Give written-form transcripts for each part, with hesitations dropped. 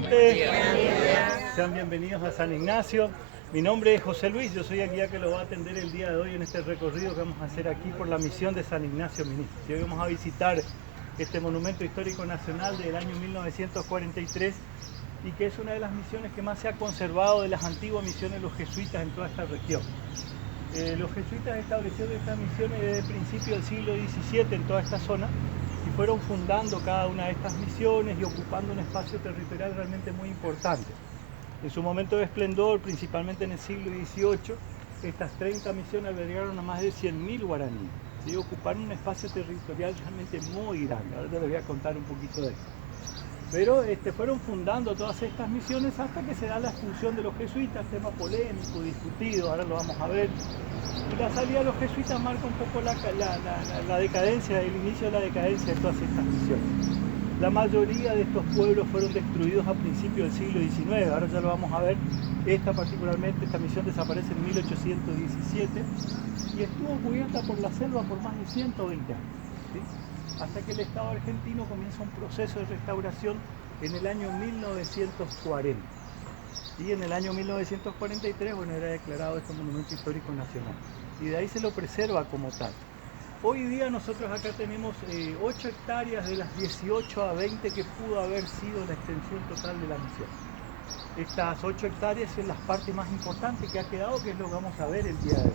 gente. Sean bienvenidos a San Ignacio. Mi nombre es José Luis, yo soy el guía que lo va a atender el día de hoy en este recorrido que vamos a hacer aquí por la misión de San Ignacio Ministro. Hoy vamos a visitar este monumento histórico nacional del año 1943 y que es una de las misiones que más se ha conservado de las antiguas misiones de los jesuitas en toda esta región. Los jesuitas establecieron estas misiones desde el principio del siglo XVII en toda esta zona y fueron fundando cada una de estas misiones y ocupando un espacio territorial realmente muy importante. En su momento de esplendor, principalmente en el siglo XVIII, estas 30 misiones albergaron a más de 100.000 guaraníes. ¿Sí? Ocuparon un espacio territorial realmente muy grande. Ahora te les voy a contar un poquito de eso. Pero fueron fundando todas estas misiones hasta que se da la expulsión de los jesuitas, tema polémico, discutido, ahora lo vamos a ver. Y la salida de los jesuitas marca un poco la decadencia, el inicio de la decadencia de todas estas misiones. La mayoría de estos pueblos fueron destruidos a principios del siglo XIX, ahora ya lo vamos a ver. Esta misión desaparece en 1817 y estuvo cubierta por la selva por más de 120 años. ¿Sí? Hasta que el Estado argentino comienza un proceso de restauración en el año 1940. Y en el año 1943, bueno, era declarado este monumento histórico nacional. Y de ahí se lo preserva como tal. Hoy día nosotros acá tenemos 8 hectáreas de las 18 a 20 que pudo haber sido la extensión total de la misión. Estas 8 hectáreas son las partes más importantes que ha quedado, que es lo que vamos a ver el día de hoy.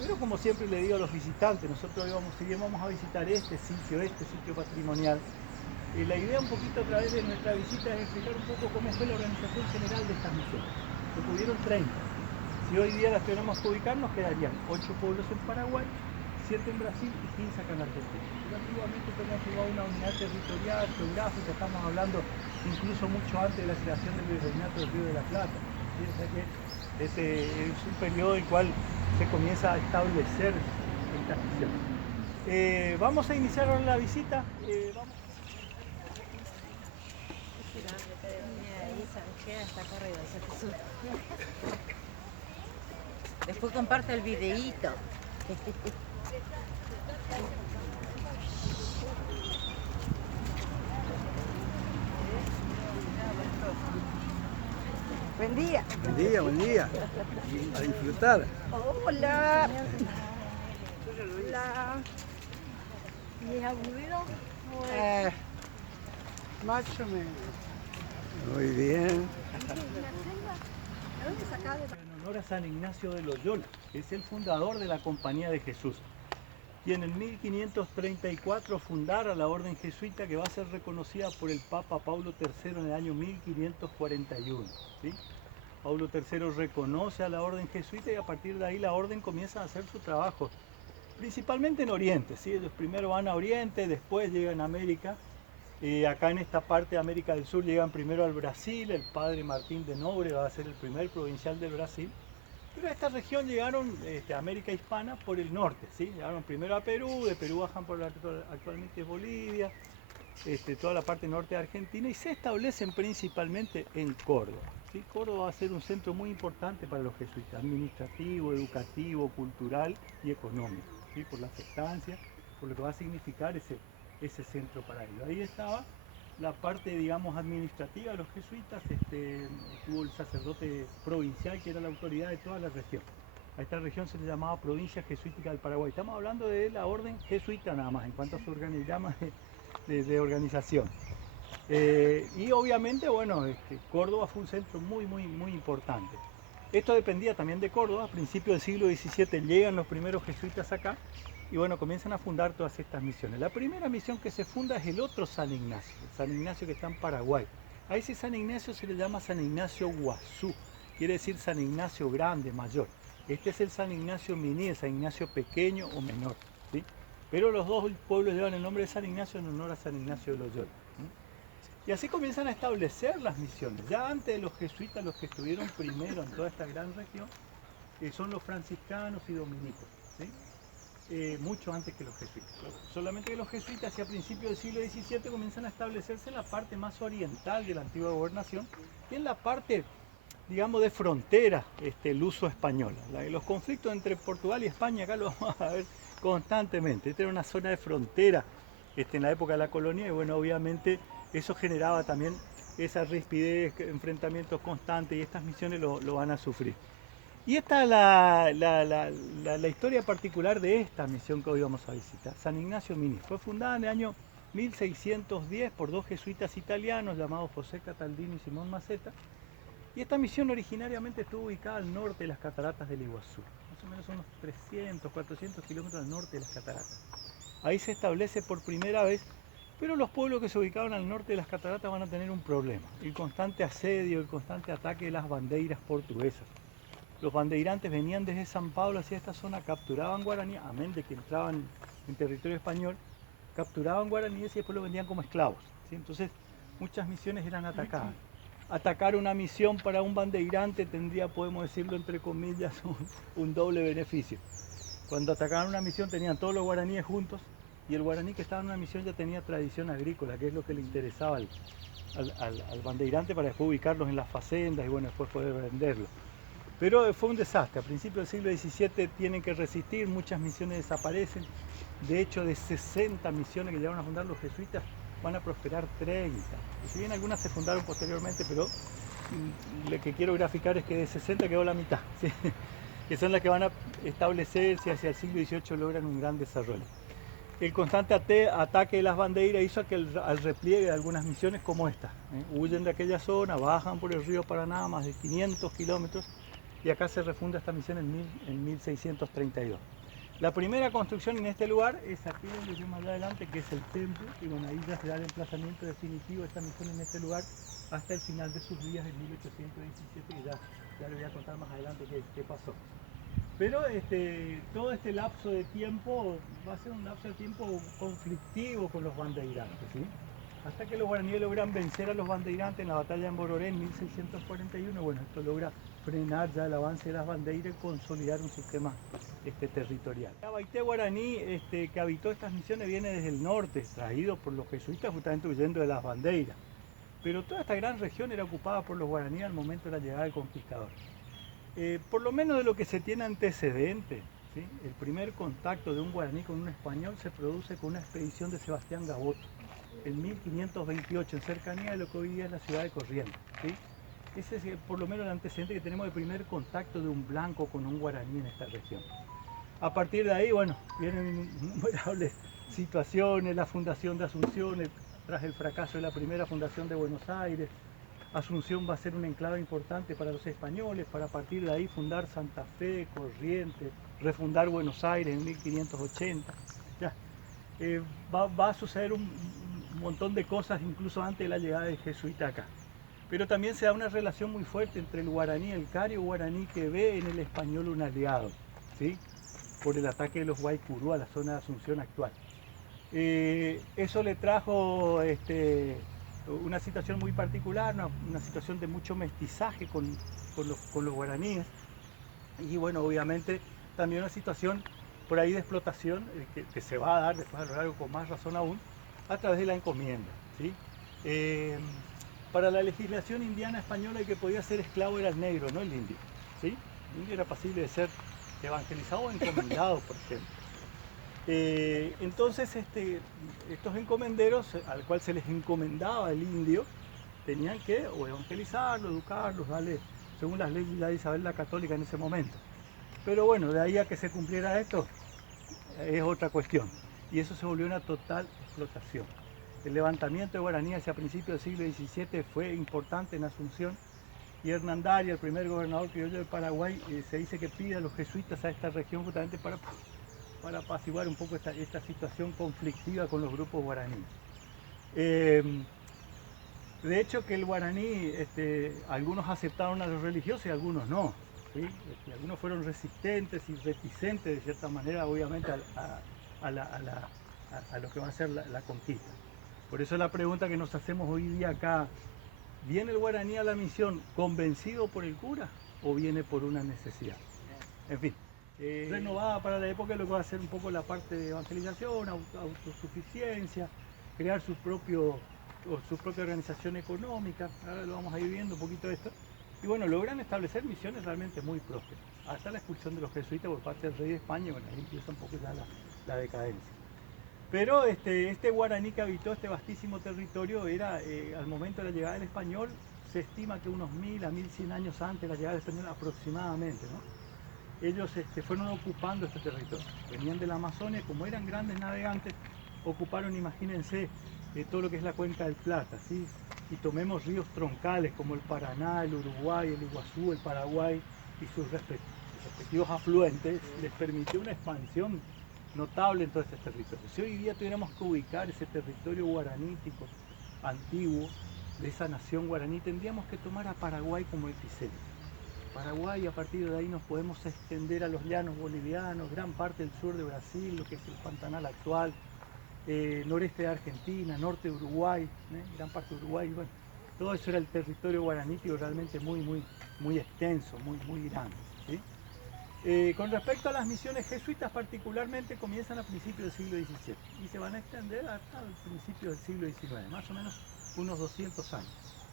Pero como siempre le digo a los visitantes, nosotros vamos a visitar este sitio patrimonial. La idea un poquito a través de nuestra visita es explicar un poco cómo fue la organización general de estas misiones. Se pudieron 30. Si hoy día las tenemos que ubicar, nos quedarían 8 pueblos en Paraguay, 7 en Brasil y 15 acá en Argentina. Pero antiguamente hemos jugado una unidad territorial, geográfica, estamos hablando incluso mucho antes de la creación del Virreinato del Río de la Plata. Piensa que este es un periodo en el cual se comienza a establecer estas misiones. Vamos a iniciar ahora la visita. Después comparte el videíto. Buen día. Buen día, buen día. A disfrutar. Hola. Hola. ¿Y es aburrido? Más o menos. Muy bien. En honor a San Ignacio de Loyola, que es el fundador de la Compañía de Jesús, y en el 1534 fundara la orden jesuita que va a ser reconocida por el Papa Pablo III en el año 1541. ¿Sí? Pablo III reconoce a la orden jesuita y a partir de ahí la orden comienza a hacer su trabajo, principalmente en Oriente. ¿Sí? Ellos primero van a Oriente, después llegan a América. Acá en esta parte de América del Sur llegan primero al Brasil, el padre Martín de Nobre va a ser el primer provincial del Brasil. Pero a esta región llegaron a América Hispana por el norte, ¿sí? Llegaron primero a Perú, de Perú bajan por actualmente Bolivia, toda la parte norte de Argentina y se establecen principalmente en Córdoba. ¿Sí? Córdoba va a ser un centro muy importante para los jesuitas, administrativo, educativo, cultural y económico, ¿sí? Por las estancias, por lo que va a significar ese centro para ellos. Ahí estaba la parte, digamos, administrativa de los jesuitas, estuvo el sacerdote provincial que era la autoridad de toda la región. A esta región se le llamaba Provincia Jesuítica del Paraguay. Estamos hablando de la orden jesuita nada más, en cuanto a su organigrama de organización. Y obviamente, bueno, Córdoba fue un centro muy importante. Esto dependía también de Córdoba. A principios del siglo XVII llegan los primeros jesuitas acá y bueno, comienzan a fundar todas estas misiones. La primera misión que se funda es el otro San Ignacio, el San Ignacio que está en Paraguay. A ese San Ignacio se le llama San Ignacio Guazú, quiere decir San Ignacio grande, mayor. Este es el San Ignacio Mini, el San Ignacio pequeño o menor, ¿sí? Pero los dos pueblos llevan el nombre de San Ignacio en honor a San Ignacio de Loyola. Y así comienzan a establecer las misiones. Ya antes de los jesuitas, los que estuvieron primero en toda esta gran región, son los franciscanos y dominicos, ¿sí? Mucho antes que los jesuitas. Solamente que los jesuitas hacia principios del siglo XVII comienzan a establecerse en la parte más oriental de la antigua gobernación y en la parte, digamos, de frontera luso española. Los conflictos entre Portugal y España acá los vamos a ver constantemente. Esta era una zona de frontera en la época de la colonia y bueno, obviamente eso generaba también esa rispidez, enfrentamientos constantes, y estas misiones lo van a sufrir. Y esta es la historia particular de esta misión que hoy vamos a visitar, San Ignacio Mini. Fue fundada en el año 1610 por dos jesuitas italianos llamados José Cataldino y Simón Maceta. Y esta misión originariamente estuvo ubicada al norte de las cataratas del Iguazú, más o menos unos 300, 400 kilómetros al norte de las cataratas. Ahí se establece por primera vez, pero los pueblos que se ubicaban al norte de las cataratas van a tener un problema: el constante asedio, el constante ataque de las bandeiras portuguesas. Los bandeirantes venían desde San Pablo hacia esta zona, capturaban guaraníes, amén de que entraban en territorio español, capturaban guaraníes y después los vendían como esclavos, ¿sí? Entonces muchas misiones eran atacadas. Atacar una misión para un bandeirante tendría, podemos decirlo entre comillas, un doble beneficio. Cuando atacaban una misión tenían todos los guaraníes juntos, y el guaraní que estaba en una misión ya tenía tradición agrícola, que es lo que le interesaba al bandeirante para después ubicarlos en las facendas y bueno, después poder venderlos. Pero fue un desastre. A principios del siglo XVII tienen que resistir, muchas misiones desaparecen. De hecho, de 60 misiones que llegaron a fundar los jesuitas, van a prosperar 30. Y si bien algunas se fundaron posteriormente, pero lo que quiero graficar es que de 60 quedó la mitad, ¿sí? Que son las que van a establecerse hacia el siglo XVIII, logran un gran desarrollo. El constante ataque de las bandeiras hizo que al repliegue de algunas misiones como esta, huyen de aquella zona, bajan por el río Paraná, más de 500 kilómetros, y acá se refunda esta misión en 1632. La primera construcción en este lugar es aquí donde vemos allá adelante, que es el templo, y bueno, ahí ya se da el emplazamiento definitivo de esta misión en este lugar hasta el final de sus días en 1817, que ya les voy a contar más adelante qué pasó. Pero todo este lapso de tiempo va a ser un lapso de tiempo conflictivo con los bandeirantes, ¿sí? Hasta que los guaraníes logran vencer a los bandeirantes en la batalla de Bororé en 1641. Bueno, esto logra frenar ya el avance de las bandeiras y consolidar un sistema territorial. La baité guaraní que habitó estas misiones viene desde el norte, traído por los jesuitas justamente huyendo de las bandeiras. Pero toda esta gran región era ocupada por los guaraníes al momento de la llegada del conquistador. Por lo menos de lo que se tiene antecedente, ¿sí? El primer contacto de un guaraní con un español se produce con una expedición de Sebastián Gaboto en 1528, en cercanía de lo que hoy día es la ciudad de Corrientes, ¿sí? Ese es por lo menos el antecedente que tenemos de primer contacto de un blanco con un guaraní en esta región. A partir de ahí, bueno, vienen innumerables situaciones, la fundación de Asunción, tras el fracaso de la primera fundación de Buenos Aires. Asunción va a ser un enclave importante para los españoles, para a partir de ahí fundar Santa Fe, Corrientes, refundar Buenos Aires en 1580. Ya, va a suceder un montón de cosas incluso antes de la llegada del jesuita acá. Pero también se da una relación muy fuerte entre el guaraní, el cario guaraní, que ve en el español un aliado, ¿sí? Por el ataque de los Guaycurú a la zona de Asunción actual. Eso le trajo una situación muy particular, una situación de mucho mestizaje con los guaraníes, y bueno, obviamente también una situación por ahí de explotación que se va a dar después a lo largo con más razón aún a través de la encomienda, ¿sí? Para la legislación indiana española el que podía ser esclavo era el negro, no el indio, ¿sí? El indio era pasible de ser evangelizado o encomendado, por ejemplo. Entonces estos encomenderos al cual se les encomendaba el indio tenían que o evangelizarlo, educarlos, darle según las leyes de Isabel la Católica en ese momento. Pero bueno, de ahí a que se cumpliera esto es otra cuestión, y eso se volvió una total explotación. El levantamiento de guaraní hacia principios del siglo XVII fue importante en Asunción, y Hernandari, el primer gobernador criollo de Paraguay, se dice que pide a los jesuitas a esta región justamente para apaciguar un poco esta situación conflictiva con los grupos guaraníes. De hecho, que el guaraní, algunos aceptaron a los religiosos y algunos no, ¿sí? Algunos fueron resistentes y reticentes de cierta manera, obviamente, a lo que va a ser la conquista. Por eso la pregunta que nos hacemos hoy día acá: ¿viene el guaraní a la misión convencido por el cura o viene por una necesidad? En fin. Renovada para la época, lo que va a hacer un poco la parte de evangelización, autosuficiencia, crear su propia organización económica. Ahora lo vamos a ir viendo un poquito esto. Y bueno, logran establecer misiones realmente muy prósperas, hasta la expulsión de los jesuitas por parte del rey de España. Bueno, ahí empieza un poco ya la decadencia. Pero este guaraní que habitó este vastísimo territorio era, al momento de la llegada del español, se estima que unos 1000 a 1100 años antes de la llegada del español aproximadamente, ¿no? Ellos fueron ocupando este territorio. Venían de la Amazonia, como eran grandes navegantes, ocuparon, imagínense, todo lo que es la cuenca del Plata, ¿sí? Y tomemos ríos troncales como el Paraná, el Uruguay, el Iguazú, el Paraguay y sus respectivos afluentes, les permitió una expansión notable en todo este territorio. Si hoy día tuviéramos que ubicar ese territorio guaranítico antiguo de esa nación guaraní, tendríamos que tomar a Paraguay como epicentro. Paraguay, a partir de ahí nos podemos extender a los llanos bolivianos, gran parte del sur de Brasil, lo que es el Pantanal actual, noreste de Argentina, norte de Uruguay, gran parte de Uruguay, bueno, todo eso era el territorio guaranítico realmente muy extenso, muy grande, ¿sí? Con respecto a las misiones jesuitas particularmente, comienzan a principios del siglo XVII y se van a extender hasta principios del siglo XIX, más o menos unos 200 años,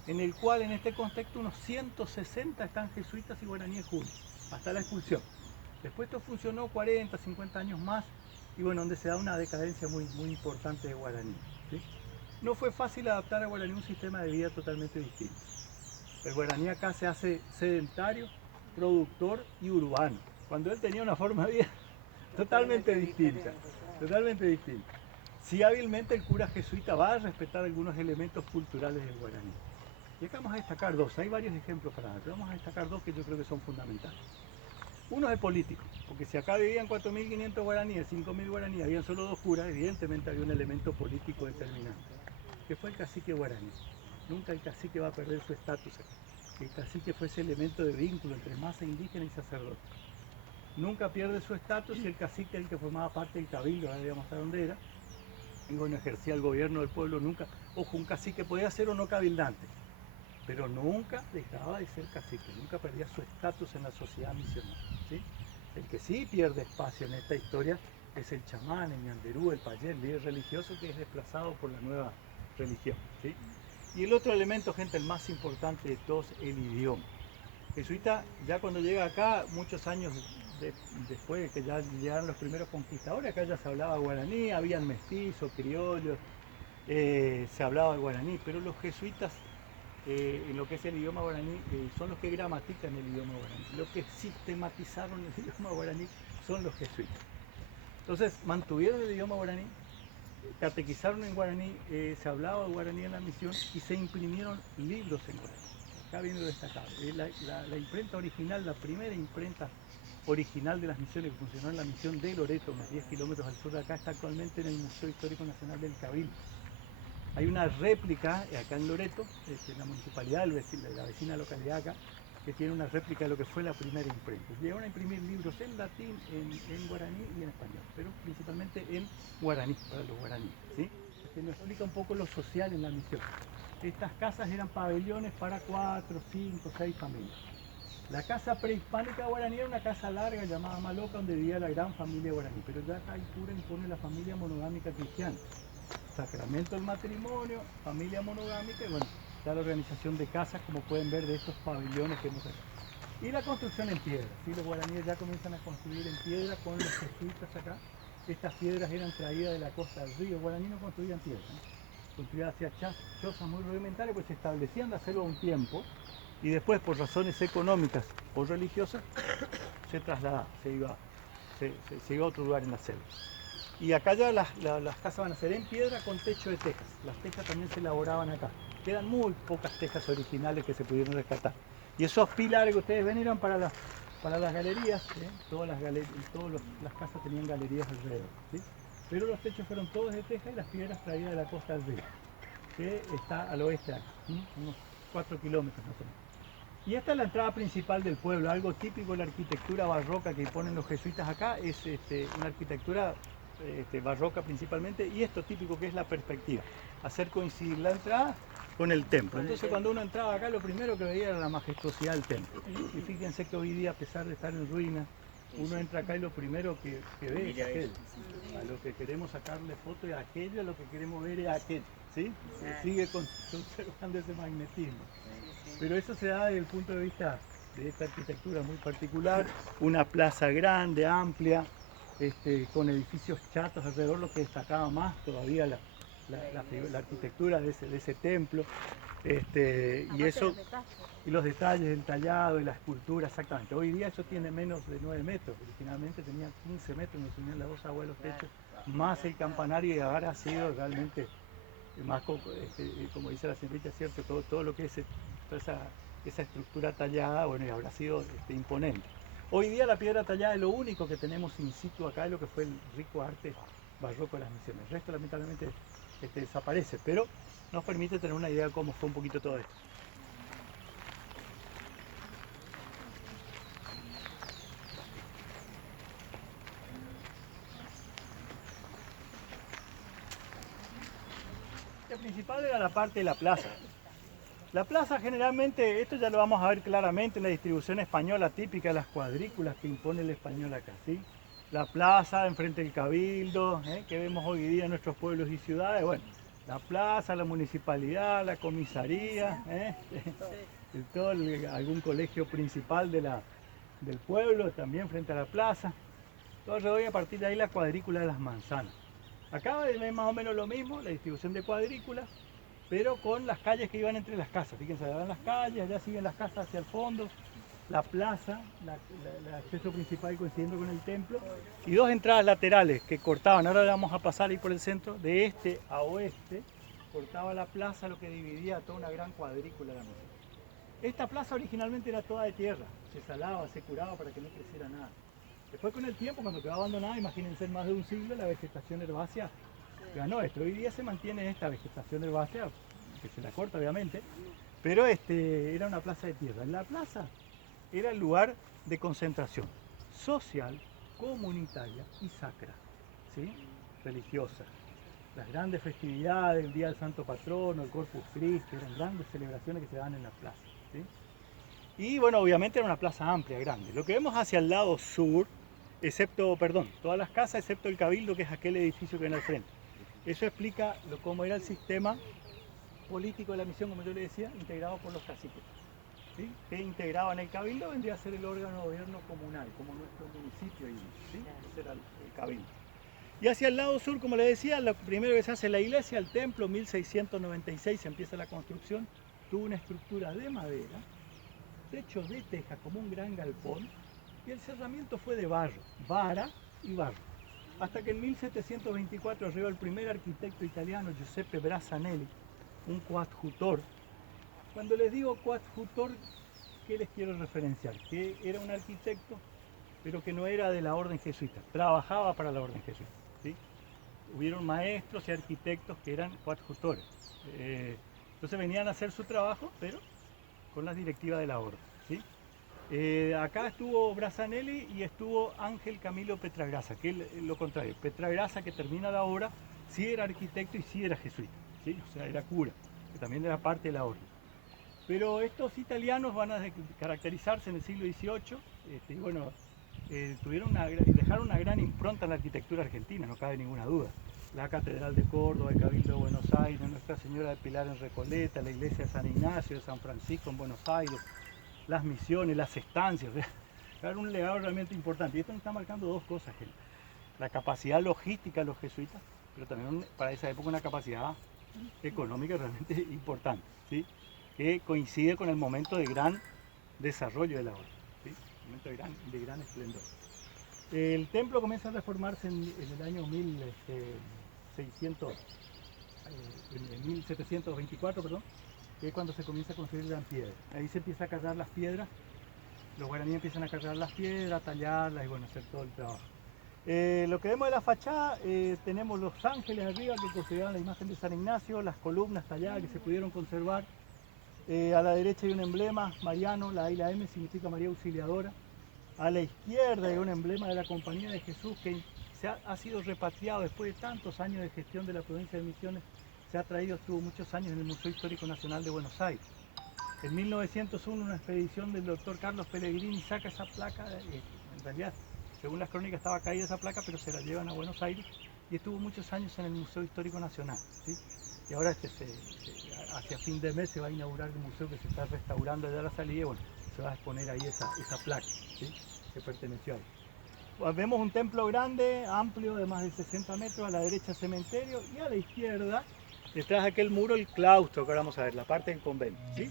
en el cual en este contexto unos 160 están jesuitas y guaraníes juntos, hasta la expulsión. Después esto funcionó 40, 50 años más y bueno, donde se da una decadencia muy importante de guaraní, ¿sí? No fue fácil adaptar a guaraní un sistema de vida totalmente distinto. El guaraní acá se hace sedentario, productor y urbano, cuando él tenía una forma de vida totalmente distinta. Si hábilmente el cura jesuita va a respetar algunos elementos culturales del guaraní. Y acá vamos a destacar dos, hay varios ejemplos para dar, pero vamos a destacar dos que yo creo que son fundamentales. Uno es el político, porque si acá vivían 4.500 guaraníes, 5.000 guaraníes, habían solo dos curas, evidentemente había un elemento político determinante, que fue el cacique guaraní. Nunca el cacique va a perder su estatus aquí. El cacique fue ese elemento de vínculo entre masa indígena y sacerdote. Nunca pierde su estatus y el cacique el que formaba parte del cabildo, ahora digamos a dónde era, y bueno, ejercía el gobierno del pueblo, nunca, ojo, un cacique podía ser o no cabildante, pero nunca dejaba de ser cacique, nunca perdía su estatus en la sociedad misionera, ¿sí? El que sí pierde espacio en esta historia es el chamán, el ñanderú, el payé, el líder religioso que es desplazado por la nueva religión, ¿sí? Y el otro elemento, gente, el más importante de todos, el idioma. Jesuita, ya cuando llega acá, muchos años después de que ya llegaron los primeros conquistadores, acá ya se hablaba guaraní, habían mestizos, criollos, se hablaba guaraní, pero los jesuitas, en lo que es el idioma guaraní, son los que gramatican el idioma guaraní. Los que sistematizaron el idioma guaraní son los jesuitas. Entonces, mantuvieron el idioma guaraní, catequizaron en guaraní, se hablaba guaraní en la misión y se imprimieron libros en guaraní. Acá viene lo destacado. La imprenta original, la primera imprenta original de las misiones que funcionó en la misión de Loreto, unos 10 kilómetros al sur de acá, está actualmente en el Museo Histórico Nacional del Cabildo. Hay una réplica acá en Loreto, en la municipalidad, la vecina localidad acá, que tiene una réplica de lo que fue la primera imprenta. Llegaron a imprimir libros en latín, en guaraní y en español, pero principalmente en guaraní, para los guaraníes, ¿sí? Que nos explica un poco lo social en la misión. Estas casas eran pabellones para 4, 5, 6 familias. La casa prehispánica guaraní era una casa larga llamada Maloca, donde vivía la gran familia guaraní, pero ya acá el cura impone la familia monogámica cristiana. Sacramento del matrimonio, familia monogámica y bueno, ya la organización de casas, como pueden ver de estos pabellones que hemos acá. Y la construcción en piedra, ¿sí? Los guaraníes ya comienzan a construir en piedra con los jesuitas acá. Estas piedras eran traídas de la costa del río. Los guaraníes no construían piedra, ¿no? Construían hacia chozas muy rudimentarias, pues se establecían de hacerlo un tiempo y después por razones económicas o religiosas se trasladaba, se iba a otro lugar en la selva. Y acá ya las casas van a ser en piedra con techo de tejas. Las tejas también se elaboraban acá. Quedan muy pocas tejas originales que se pudieron rescatar. Y esos pilares que ustedes ven eran para las galerías, ¿sí? Todas las casas tenían galerías alrededor, ¿sí? Pero los techos fueron todos de teja y las piedras traídas de la costa del río, que está al oeste de acá, ¿sí? Unos 4 kilómetros más o menos. Y esta es la entrada principal del pueblo. Algo típico de la arquitectura barroca que ponen los jesuitas acá es una arquitectura barroca principalmente, y esto típico que es la perspectiva, hacer coincidir la entrada con el templo. Entonces cuando uno entraba acá, lo primero que veía era la majestuosidad del templo. Y fíjense que hoy día, a pesar de estar en ruinas, uno entra acá y lo primero que ve es aquello. A lo que queremos sacarle foto es aquello, a lo que queremos ver es aquello, ¿sí? Sigue conservando ese magnetismo. Pero eso se da desde el punto de vista de esta arquitectura muy particular, una plaza grande, amplia, con edificios chatos alrededor, lo que destacaba más todavía la arquitectura de ese templo. Y eso, y los detalles del tallado y la escultura, exactamente. Hoy día eso tiene menos de 9 metros, originalmente tenía 15 metros, nos unían las dos aguas de los techos, más el campanario, y ahora ha sido realmente más, como dice la señorita, ¿cierto? Todo lo que es toda esa estructura tallada, bueno, y habrá sido imponente. Hoy día la piedra tallada es lo único que tenemos in situ acá, es lo que fue el rico arte barroco de las Misiones. El resto lamentablemente desaparece, pero nos permite tener una idea de cómo fue un poquito todo esto. La principal era la parte de la plaza. La plaza generalmente, esto ya lo vamos a ver claramente en la distribución española típica de las cuadrículas que impone el español acá, ¿sí? La plaza enfrente del cabildo, que vemos hoy día en nuestros pueblos y ciudades, bueno, la plaza, la municipalidad, la comisaría, algún colegio principal del pueblo también frente a la plaza. Todo alrededor, y a partir de ahí la cuadrícula de las manzanas. Acá es más o menos lo mismo, la distribución de cuadrículas, pero con las calles que iban entre las casas. Fíjense, allá van las calles, allá siguen las casas hacia el fondo, la plaza, el acceso principal coincidiendo con el templo, y dos entradas laterales que cortaban. Ahora vamos a pasar ahí por el centro, de este a oeste, cortaba la plaza, lo que dividía toda una gran cuadrícula de la misión. Esta plaza originalmente era toda de tierra, se salaba, se curaba para que no creciera nada. Después, con el tiempo, cuando quedó abandonada, imagínense, en más de un siglo, la vegetación herbácea ganó esto. Hoy día se mantiene esta vegetación herbácea, que se la corta obviamente, pero era una plaza de tierra. La plaza era el lugar de concentración social, comunitaria y sacra, ¿sí? Religiosa. Las grandes festividades, el Día del Santo Patrono, el Corpus Christi, eran grandes celebraciones que se daban en la plaza, ¿sí? Y bueno, obviamente era una plaza amplia, grande. Lo que vemos hacia el lado sur, todas las casas excepto el Cabildo, que es aquel edificio que ven al frente. Eso explica cómo era el sistema político de la misión, como yo le decía, integrado por los caciques, ¿sí? Que integraban el Cabildo, vendría a ser el órgano de gobierno comunal, como nuestro municipio, ¿sí? Ese era el Cabildo. Y hacia el lado sur, como le decía, lo primero que se hace es la iglesia, el templo, 1696 se empieza la construcción, tuvo una estructura de madera, techo de teja como un gran galpón, y el cerramiento fue de barro, vara y barro. Hasta que en 1724 arriba el primer arquitecto italiano, Giuseppe Brassanelli, un coadjutor. Cuando les digo coadjutor, ¿qué les quiero referenciar? Que era un arquitecto, pero que no era de la orden jesuita, trabajaba para la orden jesuita, ¿sí? Hubieron maestros y arquitectos que eran coadjutores. Entonces venían a hacer su trabajo, pero con las directivas de la orden, ¿sí? Acá estuvo Brassanelli y estuvo Ángel Camilo Petragrasa, que es lo contrario. Petragrasa, que termina la obra, sí era arquitecto y sí era jesuita, ¿sí? O sea, era cura, que también era parte de la orden. Pero estos italianos van a caracterizarse en el siglo XVIII, y bueno, dejaron una gran impronta en la arquitectura argentina, no cabe ninguna duda. La Catedral de Córdoba, el Cabildo de Buenos Aires, Nuestra Señora de Pilar en Recoleta, la iglesia de San Ignacio de San Francisco en Buenos Aires, las misiones, las estancias, era un legado realmente importante. Y esto nos está marcando dos cosas, gente. La capacidad logística de los jesuitas, pero también para esa época una capacidad económica realmente importante, ¿sí? Que coincide con el momento de gran desarrollo de la obra, ¿sí? Momento de gran esplendor. El templo comienza a reformarse en el año 1724, perdón, que es cuando se comienza a construir en piedra. Ahí se empieza a cargar las piedras, los guaraníes empiezan a cargar las piedras, a tallarlas y bueno, hacer todo el trabajo. Lo que vemos de la fachada, tenemos los ángeles arriba que consideraban la imagen de San Ignacio, las columnas talladas que se pudieron conservar. A la derecha hay un emblema mariano, la A y la M significa María Auxiliadora. A la izquierda hay un emblema de la Compañía de Jesús que ha sido repatriado después de tantos años de gestión de la provincia de Misiones. Se ha traído, estuvo muchos años en el Museo Histórico Nacional de Buenos Aires. En 1901 una expedición del doctor Carlos Pellegrini saca esa placa, en realidad según las crónicas estaba caída esa placa, pero se la llevan a Buenos Aires y estuvo muchos años en el Museo Histórico Nacional, ¿sí? Y ahora hacia fin de mes se va a inaugurar el museo que se está restaurando allá a la salida y bueno, se va a exponer ahí esa placa, ¿sí? Que perteneció a él. vemos un templo grande, amplio, de más de 60 metros, a la derecha cementerio y a la izquierda, detrás de aquel muro, el claustro, que ahora vamos a ver, la parte del convento, ¿sí?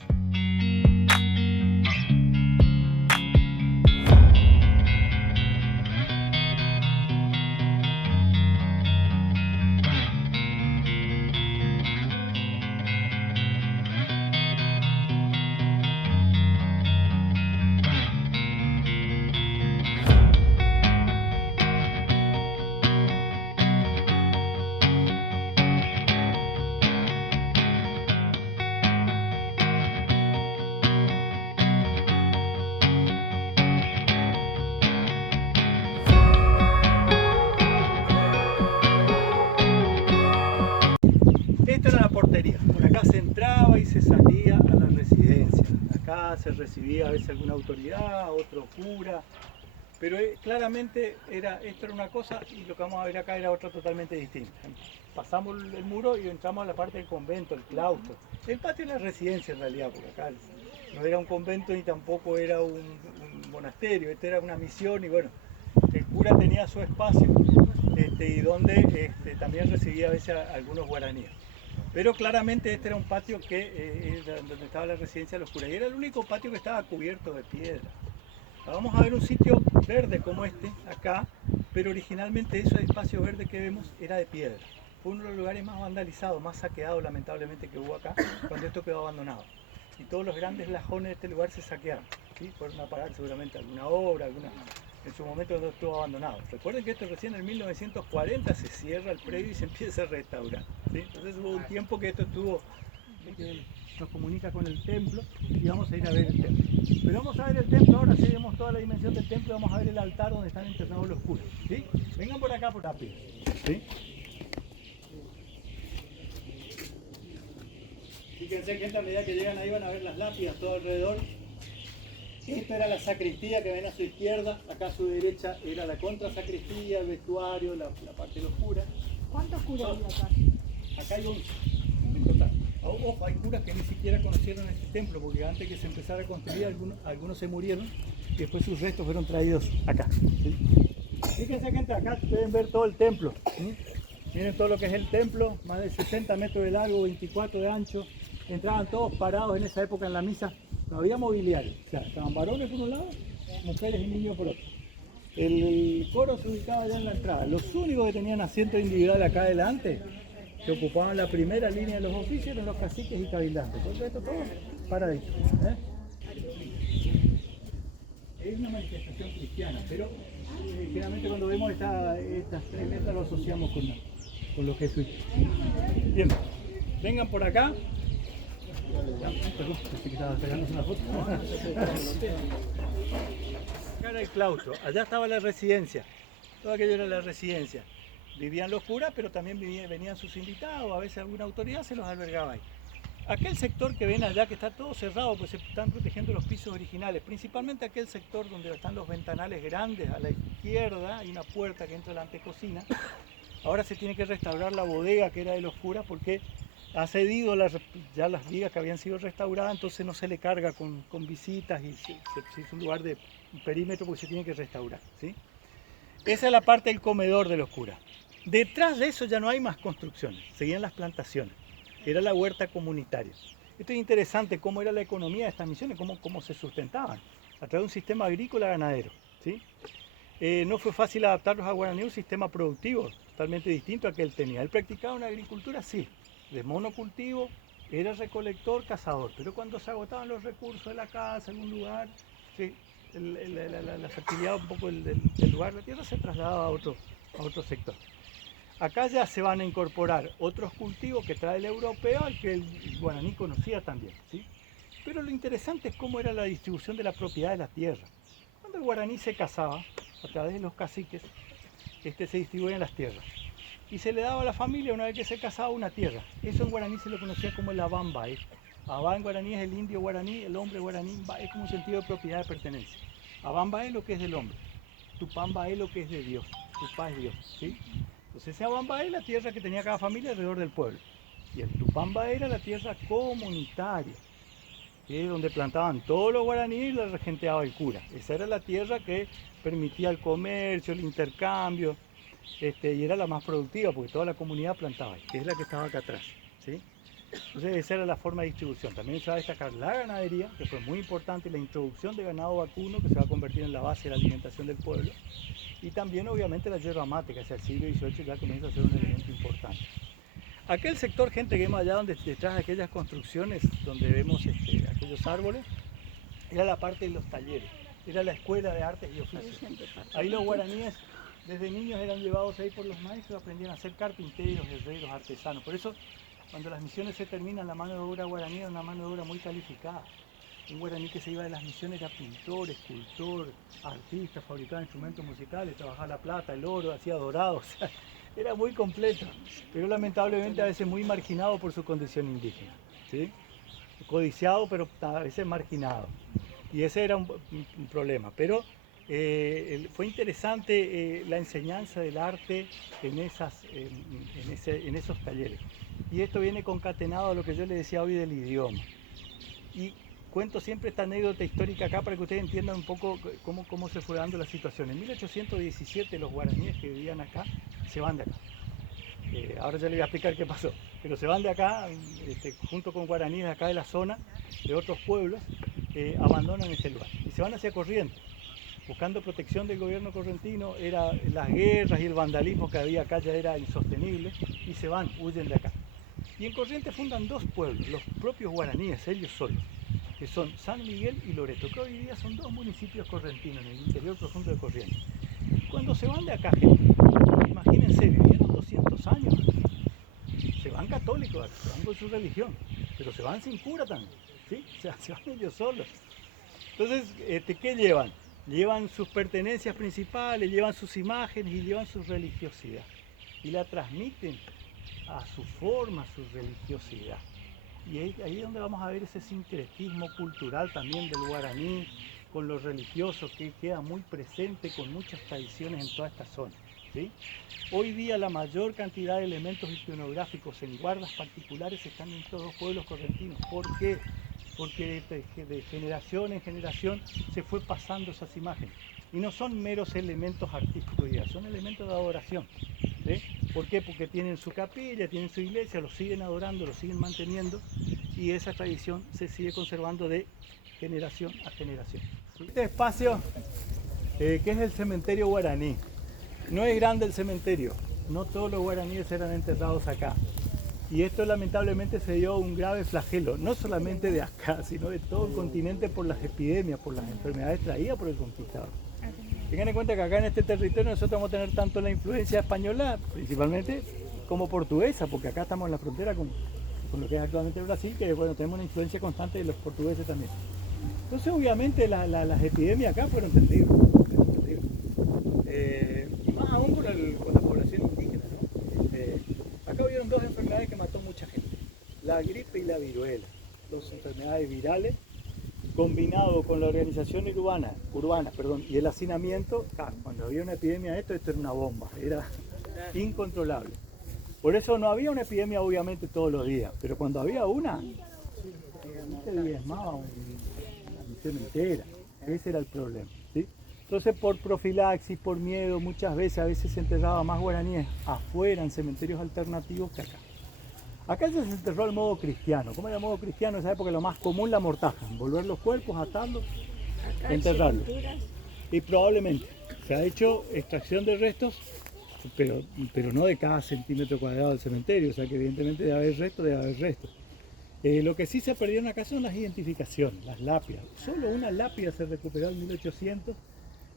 Esta era la portería, por acá se entraba y se salía a la residencia. Acá se recibía a veces alguna autoridad, otro cura, pero claramente esto era una cosa y lo que vamos a ver acá era otra totalmente distinta. Pasamos el muro y entramos a la parte del convento, el claustro. El patio era la residencia en realidad, porque acá no era un convento ni tampoco era un monasterio, esto era una misión y bueno, el cura tenía su espacio y donde también recibía a veces a algunos guaraníes. Pero claramente este era un patio que donde estaba la residencia de los curas y era el único patio que estaba cubierto de piedra. Vamos a ver un sitio verde como este acá, pero originalmente ese espacio verde que vemos era de piedra. Fue uno de los lugares más vandalizados, más saqueados lamentablemente que hubo acá, cuando esto quedó abandonado. Y todos los grandes lajones de este lugar se saquearon, ¿sí? Fueron a parar seguramente alguna obra, en su momento cuando estuvo abandonado. Recuerden que esto recién en 1940 se cierra el predio y se empieza a restaurar, ¿sí? Entonces hubo un tiempo que esto estuvo, que nos comunica con el templo y vamos a ir a ver el templo. Pero vamos a ver el templo ahora, si vemos toda la dimensión del templo, vamos a ver el altar donde están enterrados los curas, ¿sí? Vengan por acá por rápido, ¿sí? Fíjense que a medida que llegan ahí van a ver las lápidas todo alrededor. Esta era la sacristía que ven a su izquierda, acá a su derecha era la contrasacristía, el vestuario, la parte de los curas. ¿Cuántos curas hay acá? Acá hay 11 en total. Ojo, hay curas que ni siquiera conocieron este templo, porque antes que se empezara a construir algunos se murieron y después sus restos fueron traídos acá, ¿sí? Fíjense gente, acá pueden ver todo el templo, ¿sí? Miren todo lo que es el templo, más de 60 metros de largo, 24 de ancho. Entraban todos parados en esa época en la misa. No había mobiliario, o sea, estaban varones por un lado, mujeres y niños por otro. El coro se ubicaba allá en la entrada. Los únicos que tenían asiento individual acá adelante, que ocupaban la primera línea de los oficios, eran los caciques y cabildantes. Por esto todo paradito, ¿eh? Es una manifestación cristiana, pero generalmente cuando vemos estas tres letras lo asociamos con los jesuitas. Bien, vengan por acá. Acá era el claustro, allá estaba la residencia, todo aquello era la residencia. Vivían los curas, pero también venían sus invitados, a veces alguna autoridad se los albergaba ahí. Aquel sector que ven allá que está todo cerrado, pues se están protegiendo los pisos originales, principalmente aquel sector donde están los ventanales grandes, a la izquierda hay una puerta que entra a la antecocina. Ahora se tiene que restaurar la bodega que era de los curas porque ha cedido ya las vigas que habían sido restauradas, entonces no se le carga con visitas y se hizo un lugar de un perímetro porque se tiene que restaurar, ¿sí? Esa es la parte del comedor de los curas. Detrás de eso ya no hay más construcciones, seguían las plantaciones, era la huerta comunitaria. Esto es interesante, cómo era la economía de estas misiones, cómo se sustentaban, a través de un sistema agrícola ganadero, ¿sí? No fue fácil adaptarlos a Guaraní, un sistema productivo totalmente distinto al que él tenía. Él practicaba una agricultura, sí, de monocultivo, era recolector, cazador, pero cuando se agotaban los recursos de la casa, en un lugar, sí, la fertilidad un poco del lugar, la tierra se trasladaba a otro sector. Acá ya se van a incorporar otros cultivos que trae el europeo, al que el guaraní conocía también, ¿sí? Pero lo interesante es cómo era la distribución de la propiedad de la tierra. Cuando el guaraní se casaba, a través de los caciques, se distribuían las tierras. Y se le daba a la familia, una vez que se casaba, una tierra. Eso en guaraní se lo conocía como el abambae. Abá en guaraní es el indio guaraní, el hombre guaraní, es como un sentido de propiedad, de pertenencia. Abambae es lo que es del hombre, Tupambae es lo que es de Dios, Tupá es Dios, ¿sí? Entonces ese Abambae es la tierra que tenía cada familia alrededor del pueblo. Y el Tupambae era la tierra comunitaria. que es donde plantaban todos los guaraníes y la regenteaba el cura. Esa era la tierra que permitía el comercio, el intercambio, y era la más productiva porque toda la comunidad plantaba ahí, que es la que estaba acá atrás, ¿sí? Entonces esa era la forma de distribución. También se va a destacar la ganadería, que fue muy importante, la introducción de ganado vacuno, que se va a convertir en la base de la alimentación del pueblo, y también obviamente la yerba mate, que hacia el siglo XVIII ya comienza a ser un elemento importante. Aquel sector, gente, que vemos allá donde, detrás de aquellas construcciones, donde vemos aquellos árboles, era la parte de los talleres, era la escuela de artes y oficios. Ahí los guaraníes desde niños eran llevados ahí por los maestros, aprendían a ser carpinteros, herreros, artesanos. Por eso, cuando las misiones se terminan, la mano de obra guaraní era una mano de obra muy calificada. Un guaraní que se iba de las misiones era pintor, escultor, artista, fabricaba instrumentos musicales, trabajaba la plata, el oro, hacía dorados. O sea, era muy completo, pero lamentablemente a veces muy marginado por su condición indígena, ¿sí? Codiciado, pero a veces marginado. Y ese era un problema. Pero fue interesante la enseñanza del arte en esos talleres. Y esto viene concatenado a lo que yo les decía hoy del idioma. Y cuento siempre esta anécdota histórica acá para que ustedes entiendan un poco cómo se fue dando la situación. En 1817 los guaraníes que vivían acá se van de acá. Ahora ya les voy a explicar qué pasó. Pero se van de acá, junto con guaraníes de acá de la zona, de otros pueblos, abandonan este lugar. Y se van hacia Corrientes, buscando protección del gobierno correntino. Las guerras y el vandalismo que había acá ya era insostenible, y se van, huyen de acá. Y en Corrientes fundan dos pueblos, los propios guaraníes, ellos solos, que son San Miguel y Loreto, que hoy día son dos municipios correntinos en el interior profundo de Corrientes. Cuando se van de acá, gente, imagínense, vivieron 200 años, se van católicos, se van con su religión, pero se van sin cura también, ¿sí? O sea, se van ellos solos. Entonces, ¿qué llevan? Llevan sus pertenencias principales, llevan sus imágenes y llevan su religiosidad. Y la transmiten a su forma, a su religiosidad. Y ahí es donde vamos a ver ese sincretismo cultural también del guaraní con lo religioso, que queda muy presente con muchas tradiciones en toda esta zona, ¿sí? Hoy día la mayor cantidad de elementos iconográficos en guardas particulares están en estos dos pueblos correntinos. ¿Por qué? Porque de generación en generación se fue pasando esas imágenes. Y no son meros elementos artísticos, son elementos de adoración, ¿sí? ¿Por qué? Porque tienen su capilla, tienen su iglesia, los siguen adorando, los siguen manteniendo, y esa tradición se sigue conservando de generación a generación. Este espacio, que es el cementerio guaraní, no es grande el cementerio, no todos los guaraníes eran enterrados acá. Y esto lamentablemente se dio un grave flagelo, no solamente de acá, sino de todo el continente por las epidemias, por las enfermedades traídas por el conquistador. Tengan en cuenta que acá en este territorio nosotros vamos a tener tanto la influencia española, principalmente, como portuguesa, porque acá estamos en la frontera con lo que es actualmente Brasil, que bueno, tenemos una influencia constante de los portugueses también. Entonces obviamente las epidemias acá fueron terribles. Y más aún con la población indígena, ¿no? Acá hubieron dos enfermedades que mató mucha gente, la gripe y la viruela, dos enfermedades virales, combinado con la organización urbana, y el hacinamiento. Cuando había una epidemia esto era una bomba, era incontrolable. Por eso no había una epidemia obviamente todos los días, pero cuando había una, se diezmaba una misión entera. Ese era el problema, ¿sí? Entonces por profilaxis, por miedo, muchas veces, a veces se enterraba más guaraníes afuera en cementerios alternativos que acá. Acá se enterró al modo cristiano. ¿Cómo era el modo cristiano? En esa época lo más común, la mortaja, envolver los cuerpos, atarlos, enterrarlos. Y probablemente se ha hecho extracción de restos, pero no de cada centímetro cuadrado del cementerio, o sea que evidentemente debe haber restos. Lo que sí se perdieron acá son las identificaciones, las lápidas. Solo una lápida se recuperó en 1800,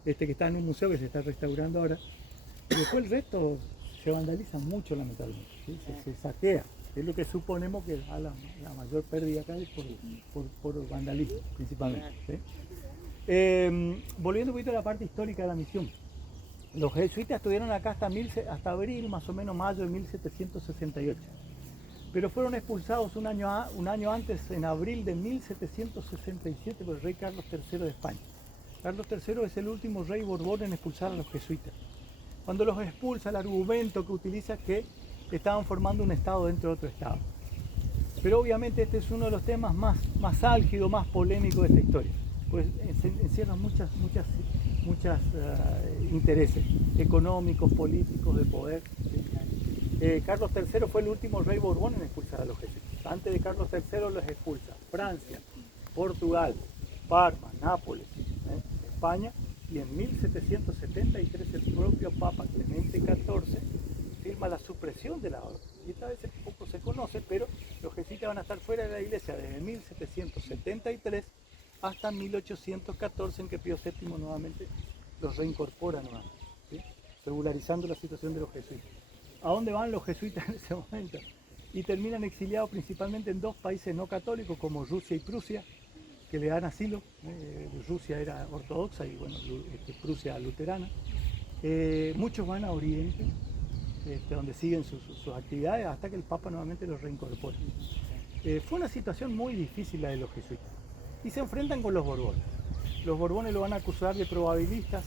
que está en un museo que se está restaurando ahora. Y después el resto se vandaliza mucho, lamentablemente, ¿sí? Se saquea. Es lo que suponemos que la mayor pérdida acá es por vandalismo, principalmente, ¿sí? Volviendo un poquito a la parte histórica de la misión. Los jesuitas estuvieron acá hasta abril, más o menos mayo de 1768. Pero fueron expulsados un año antes, en abril de 1767, por el rey Carlos III de España. Carlos III es el último rey borbón en expulsar a los jesuitas. Cuando los expulsa, el argumento que utiliza es que estaban formando un estado dentro de otro estado. Pero obviamente este es uno de los temas más álgidos, más polémicos de esta historia, pues encierra muchas intereses económicos, políticos, de poder. ¿Sí? Carlos III fue el último rey Borbón en expulsar a los jesuitas. Antes de Carlos III los expulsa Francia, Portugal, Parma, Nápoles, España, y en 1773 el propio Papa Clemente XIV firma la supresión de la orden. Y esta vez poco se conoce, pero los jesuitas van a estar fuera de la iglesia desde 1773 hasta 1814, en que Pío VII nuevamente los reincorpora nuevamente, ¿sí? Regularizando la situación de los jesuitas. ¿A dónde van los jesuitas en ese momento? Y terminan exiliados principalmente en dos países no católicos como Rusia y Prusia, que le dan asilo. Rusia era ortodoxa y bueno, Prusia luterana. Muchos van a Oriente, donde siguen sus actividades hasta que el Papa nuevamente los reincorpora. Fue una situación muy difícil la de los jesuitas y se enfrentan con los Borbones. Los Borbones lo van a acusar de probabilistas.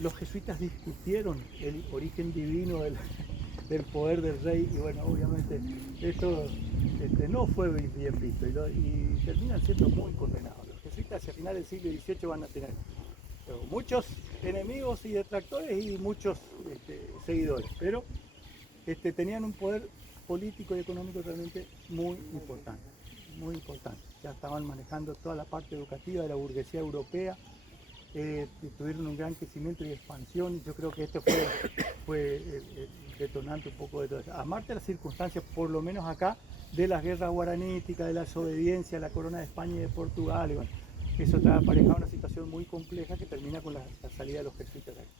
Los jesuitas discutieron el origen divino del poder del rey y bueno, obviamente esto no fue bien visto y terminan siendo muy condenados. Los jesuitas hacia finales del siglo XVIII van a tener muchos enemigos y detractores y muchos seguidores, pero tenían un poder político y económico realmente muy importante, muy importante. Ya estaban manejando toda la parte educativa de la burguesía europea, tuvieron un gran crecimiento y expansión, y yo creo que esto fue el detonante un poco de todo eso. Aparte de las circunstancias, por lo menos acá, de las guerras guaraníticas, de la desobediencia a la corona de España y de Portugal, y bueno, eso trae aparejado una situación muy compleja que termina con la salida de los jesuitas de aquí.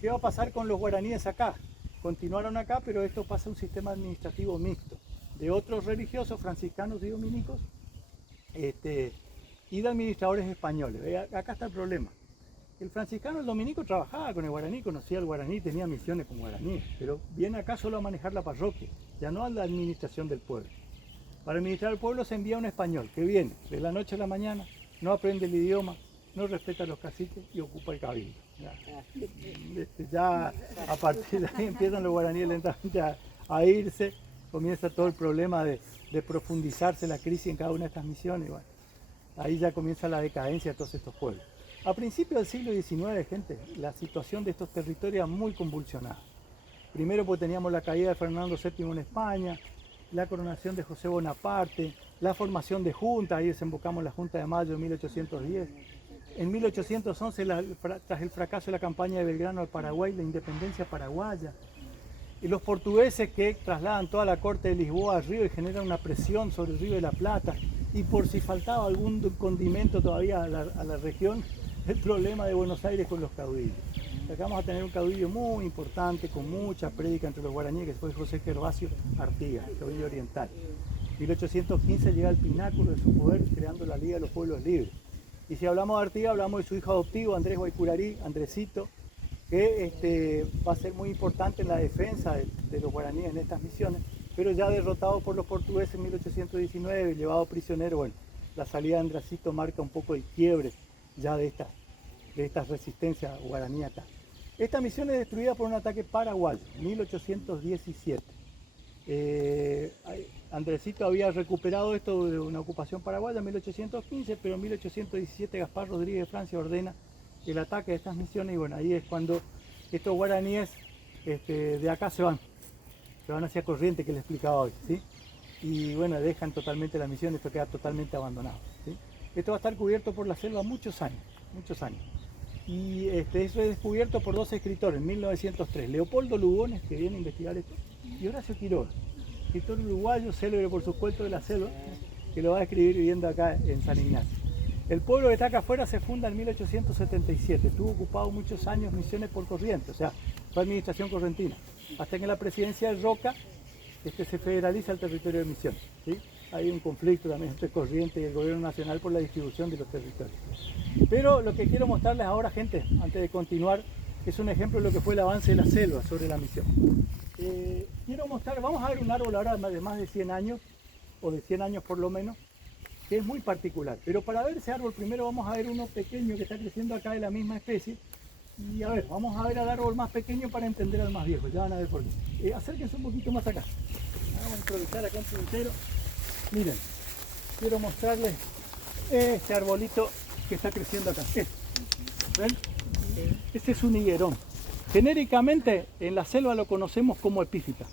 ¿Qué va a pasar con los guaraníes acá? Continuaron acá, pero esto pasa a un sistema administrativo mixto, de otros religiosos, franciscanos y dominicos, y de administradores españoles. Acá está el problema. El franciscano, el dominico, trabajaba con el guaraní, conocía el guaraní, tenía misiones como guaraní, pero viene acá solo a manejar la parroquia, ya no a la administración del pueblo. Para administrar el pueblo se envía un español que viene de la noche a la mañana, no aprende el idioma, no respeta a los caciques y ocupa el cabildo. Ya a partir de ahí empiezan los guaraníes lentamente a irse, comienza todo el problema de profundizarse la crisis en cada una de estas misiones. Bueno, ahí ya comienza la decadencia de todos estos pueblos. A principios del siglo XIX, gente, la situación de estos territorios era muy convulsionada. Primero porque teníamos la caída de Fernando VII en España, la coronación de José Bonaparte, la formación de juntas, ahí desembocamos la Junta de Mayo de 1810. En 1811, tras el fracaso de la campaña de Belgrano al Paraguay, la independencia paraguaya. Y los portugueses que trasladan toda la corte de Lisboa al río y generan una presión sobre el río de la Plata. Y por si faltaba algún condimento todavía a la región, el problema de Buenos Aires con los caudillos. Acá vamos a tener un caudillo muy importante, con mucha prédica entre los guaraníes, que fue José Gervasio Artigas, el caudillo oriental. En 1815 llega al pináculo de su poder, creando la Liga de los Pueblos Libres. Y si hablamos de Artigas, hablamos de su hijo adoptivo, Andrés Guaycurarí, Andresito, que va a ser muy importante en la defensa de los guaraníes en estas misiones, pero ya derrotado por los portugueses en 1819, llevado prisionero. Bueno, la salida de Andresito marca un poco el quiebre ya de estas resistencias guaraní acá. Esta misión es destruida por un ataque paraguayo, 1817. Andresito había recuperado esto de una ocupación paraguaya en 1815, pero en 1817 Gaspar Rodríguez de Francia ordena el ataque de estas misiones y bueno, ahí es cuando estos guaraníes de acá se van hacia Corrientes, que les explicaba hoy, ¿sí? Y bueno, dejan totalmente la misión, esto queda totalmente abandonado, ¿sí? Esto va a estar cubierto por la selva muchos años. Y eso es descubierto por dos escritores en 1903, Leopoldo Lugones, que viene a investigar esto, y Horacio Quiroga, escritor uruguayo, célebre por sus cuentos de la selva, que lo va a escribir viviendo acá en San Ignacio. El pueblo que está acá afuera se funda en 1877, estuvo ocupado muchos años Misiones por Corrientes, o sea, fue administración correntina, hasta que en la presidencia de Roca se federaliza el territorio de Misiones, ¿sí? Hay un conflicto también entre Corrientes y el gobierno nacional por la distribución de los territorios. Pero lo que quiero mostrarles ahora, gente, antes de continuar, es un ejemplo de lo que fue el avance de la selva sobre la misión. Quiero mostrar, vamos a ver un árbol ahora de más de 100 años, o de 100 años por lo menos, que es muy particular. Pero para ver ese árbol primero vamos a ver uno pequeño que está creciendo acá de la misma especie. Y a ver, vamos a ver al árbol más pequeño para entender al más viejo, ya van a ver por qué. Acérquense un poquito más acá. Vamos a improvisar acá un puntero. Miren, quiero mostrarles este arbolito que está creciendo acá. ¿Ven? Este es un higuerón. Genéricamente en la selva lo conocemos como epífita.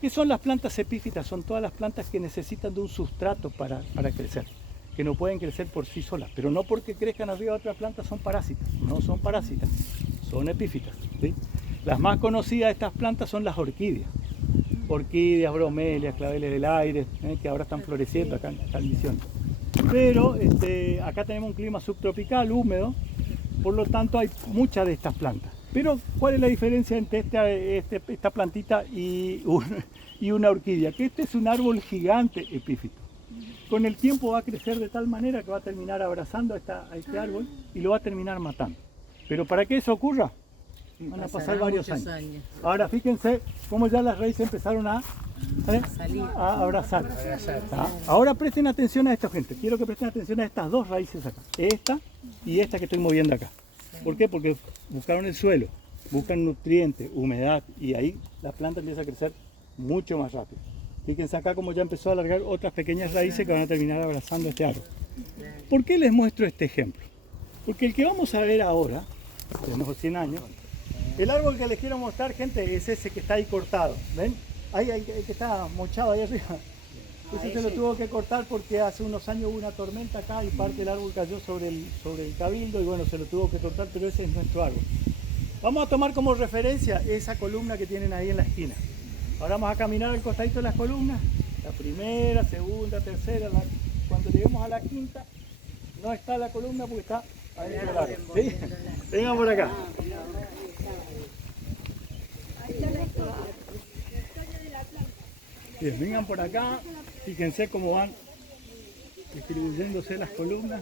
¿Qué son las plantas epífitas? Son todas las plantas que necesitan de un sustrato para crecer, que no pueden crecer por sí solas, pero no porque crezcan arriba de otras plantas son parásitas, no son parásitas, son epífitas, ¿sí? Las más conocidas de estas plantas son las orquídeas, bromelias, claveles del aire, que ahora están floreciendo acá en Misiones. Pero acá tenemos un clima subtropical, húmedo, por lo tanto hay muchas de estas plantas. Pero ¿cuál es la diferencia entre esta plantita y una orquídea? Que este es un árbol gigante epífito. Con el tiempo va a crecer de tal manera que va a terminar abrazando a este árbol y lo va a terminar matando. Pero para que eso ocurra, van a pasar varios años. Ahora fíjense cómo ya las raíces empezaron a abrazar. Ahora presten atención a esto, gente. Quiero que presten atención a estas dos raíces acá. Esta y esta que estoy moviendo acá. ¿Por qué? Porque buscaron el suelo, buscan nutrientes, humedad y ahí la planta empieza a crecer mucho más rápido. Fíjense acá como ya empezó a alargar otras pequeñas raíces que van a terminar abrazando este árbol. ¿Por qué les muestro este ejemplo? Porque el que vamos a ver ahora, tenemos 100 años, el árbol que les quiero mostrar, gente, es ese que está ahí cortado. ¿Ven? Ahí que está mochado ahí arriba. Ese se lo tuvo que cortar porque hace unos años hubo una tormenta acá y parte del árbol cayó sobre el cabildo y bueno, se lo tuvo que cortar, pero ese es nuestro árbol. Vamos a tomar como referencia esa columna que tienen ahí en la esquina. Ahora vamos a caminar al costadito de las columnas, la primera, segunda, tercera, cuando lleguemos a la quinta, no está la columna porque está ahí en el árbol. ¿Sí? Vengan por acá. Bien, vengan por acá, fíjense cómo van distribuyéndose las columnas.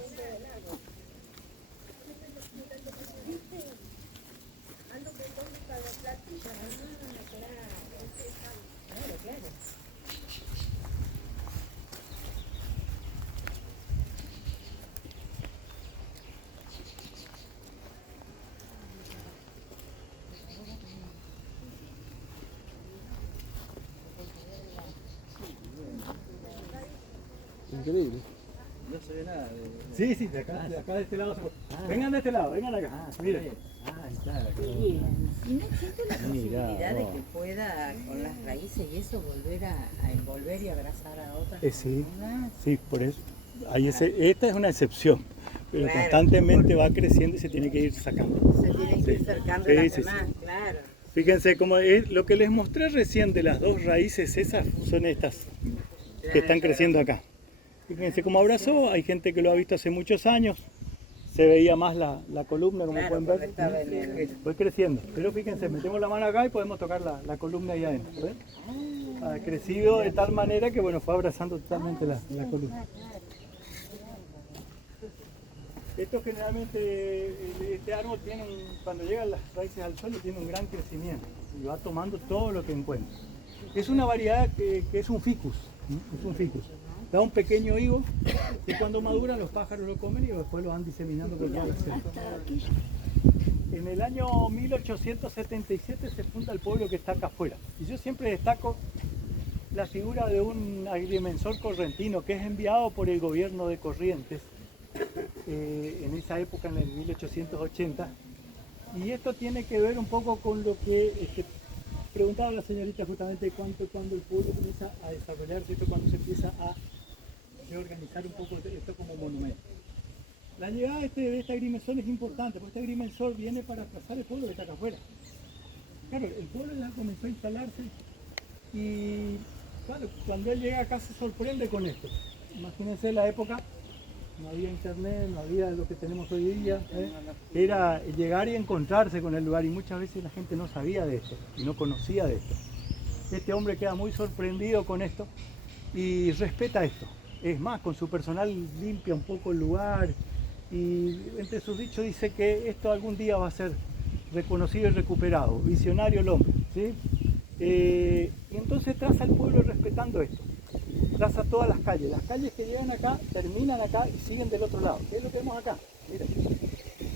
Increíble. No se ve nada. Sí, de acá de este lado. Vengan de este lado, vengan acá. Miren. ¿Y no existe la posibilidad de que pueda, con las raíces y eso, volver a envolver y abrazar a otras Sí, personas? sí, por eso. Esta es una excepción, pero Claro. constantemente va creciendo y se tiene que ir sacando. Se tienen que ir cercando Sí, las sí, demás, claro. Fíjense cómo es, lo que les mostré recién de las dos raíces, esas son estas que están creciendo acá. Fíjense cómo abrazó, hay gente que lo ha visto hace muchos años, se veía más la columna, como Claro, pueden porque ver, estaba en el- fue creciendo. Pero fíjense, metemos la mano acá y podemos tocar la columna ahí adentro. ¿Ven? Ha crecido de tal manera que bueno, fue abrazando totalmente la columna. Esto generalmente, este árbol tiene cuando llegan las raíces al suelo tiene un gran crecimiento y va tomando todo lo que encuentra. Es una variedad que es un ficus, es un ficus. Da un pequeño higo que cuando madura los pájaros lo comen y después lo van diseminando por toda la selva. En el año 1877 se funda el pueblo que está acá afuera. Y yo siempre destaco la figura de un agrimensor correntino que es enviado por el gobierno de Corrientes en esa época, en el 1880. Y esto tiene que ver un poco con lo que preguntaba la señorita justamente cuando el pueblo comienza a desarrollarse, cuando se empieza a reorganizar un poco esto como monumento. La llegada de este agrimensor es importante, porque este agrimensor viene para aplazar el pueblo que está acá afuera. Claro, el pueblo ya comenzó a instalarse y claro, cuando él llega acá se sorprende con esto. Imagínense la época, no había internet, no había lo que tenemos hoy día, era llegar y encontrarse con el lugar y muchas veces la gente no sabía de esto y no conocía de esto. Este hombre queda muy sorprendido con esto y respeta esto. Es más, con su personal limpia un poco el lugar y entre sus dichos dice que esto algún día va a ser reconocido y recuperado. Visionario el hombre, ¿sí? Y entonces traza el pueblo respetando esto. Traza todas las calles que llegan acá, terminan acá y siguen del otro lado. ¿Qué es lo que vemos acá? Miren,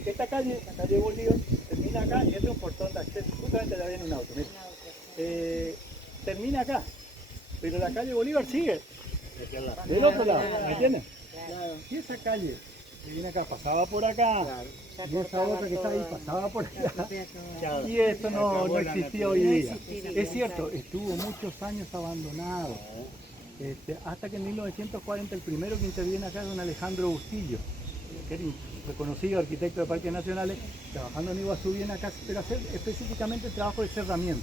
esta calle, la calle Bolívar, termina acá y este es un portón de acceso, justamente la viene un auto, miren. Termina acá pero la calle Bolívar sigue. Del otro lado, ¿me entiendes? Claro. Y esa calle que viene acá, pasaba por acá, y esa otra que está ahí, pasaba por allá. Y esto no existía hoy día. Es cierto, estuvo muchos años abandonado. Hasta que en 1940 el primero que interviene acá es don Alejandro Bustillo, que era un reconocido arquitecto de parques nacionales, trabajando en Iguazú, viene acá, pero hacer específicamente el trabajo de cerramiento.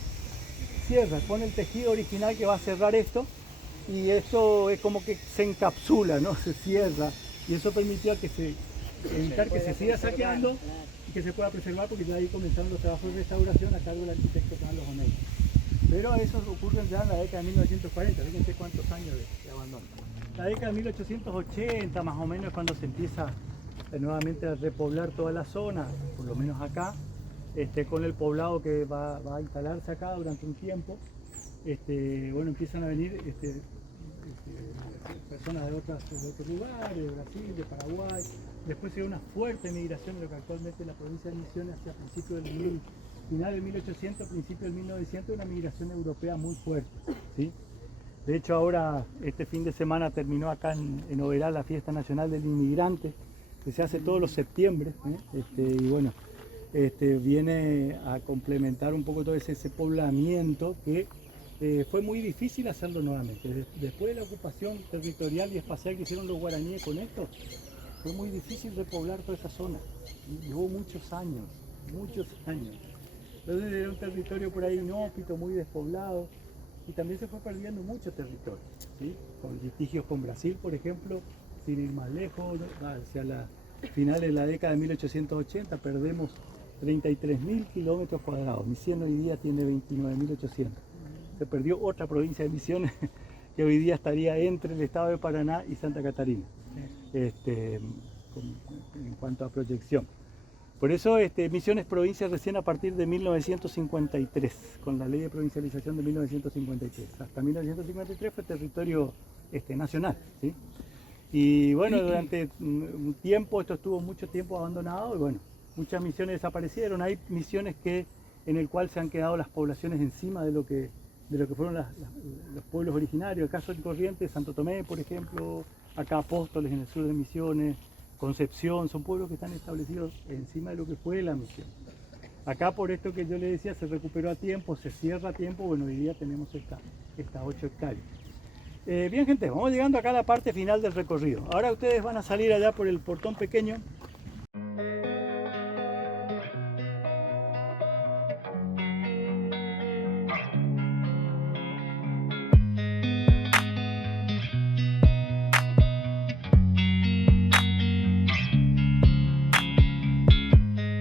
Cierra, pone el tejido original que va a cerrar esto, y eso es como que se encapsula, ¿no? Se cierra, y eso permitió evitar que se siga saqueando y que se pueda preservar, porque ya ahí comenzaron los trabajos de restauración a cargo del arquitecto Carlos Oneil. Pero eso ocurre ya en la década de 1940, fíjense cuántos años de abandono. La década de 1880 más o menos es cuando se empieza nuevamente a repoblar toda la zona, por lo menos acá, con el poblado que va a instalarse acá durante un tiempo. Bueno, empiezan a venir personas de otros lugares, de Brasil, de Paraguay. Después se dio una fuerte migración de lo que actualmente es la provincia de Misiones hacia principios del final del 1800, principio del 1900, una migración europea muy fuerte, ¿sí? De hecho, ahora, este fin de semana terminó acá en Oberá la Fiesta Nacional del Inmigrante, que se hace todos los septiembre, y bueno, viene a complementar un poco todo ese poblamiento que fue muy difícil hacerlo nuevamente. Después de la ocupación territorial y espacial que hicieron los guaraníes con esto, fue muy difícil repoblar toda esa zona. Llevó muchos años. Entonces era un territorio por ahí inhóspito, muy despoblado, y también se fue perdiendo mucho territorio, ¿sí? Con litigios con Brasil, por ejemplo, sin ir más lejos, ¿no? Hacia la finales de la década de 1880 perdemos 33.000 kilómetros cuadrados. Misiones hoy día tiene 29.800. Se perdió otra provincia de Misiones que hoy día estaría entre el estado de Paraná y Santa Catarina, en cuanto a proyección. Por eso Misiones provincia recién a partir de 1953, con la ley de provincialización de 1953. Hasta 1953 fue territorio nacional, ¿sí? Y bueno, durante un tiempo, esto estuvo mucho tiempo abandonado, y bueno, muchas misiones desaparecieron. Hay misiones en el cual se han quedado las poblaciones encima de lo que fueron los pueblos originarios. El caso de Corrientes, Santo Tomé, por ejemplo, acá Apóstoles en el sur de Misiones, Concepción, son pueblos que están establecidos encima de lo que fue la misión. Acá, por esto que yo le decía, se recuperó a tiempo, se cierra a tiempo. Bueno, hoy día tenemos estas 8 hectáreas. Bien, gente, vamos llegando acá a la parte final del recorrido. Ahora ustedes van a salir allá por el portón pequeño